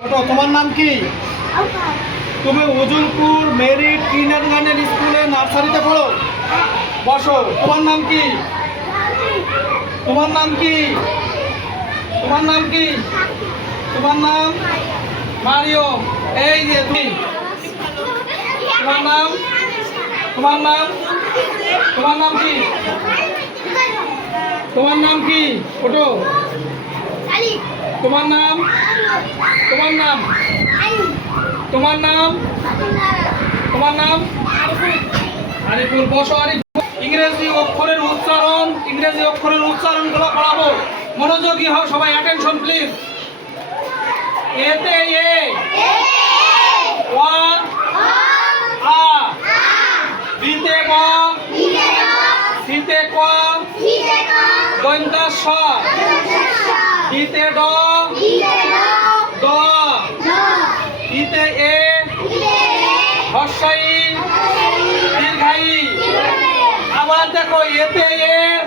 তোমার নাম কি? তুমি উজুলপুর মেরিট কিন্ডারগার্টেন স্কুলে নার্সারিতে পড়ো। বসো। তোমার নাম কি? তোমার নাম কি? তোমার নাম কি? তোমার নাম মারিয়ম। এই যে তুমি, তোমার নাম, তোমার নাম, তোমার নাম কি? তোমার নাম কি? ওঠো। তোমার নাম, তোমার নাম, তোমার নাম, তোমার নাম আরিফুল। বসো আরিফুল। ইংরেজি অক্ষরের উচ্চারণগুলো পড়াবো। মনোযোগী হও সবাই। Attention please. এতে এ, ওয়া, আ, বিতে ব, সিতে ক, দন্তা স, ইতে ড, দ, ইতে এ, হর্ষাই, দীর্ঘাই। আবার দেখো এতে এ,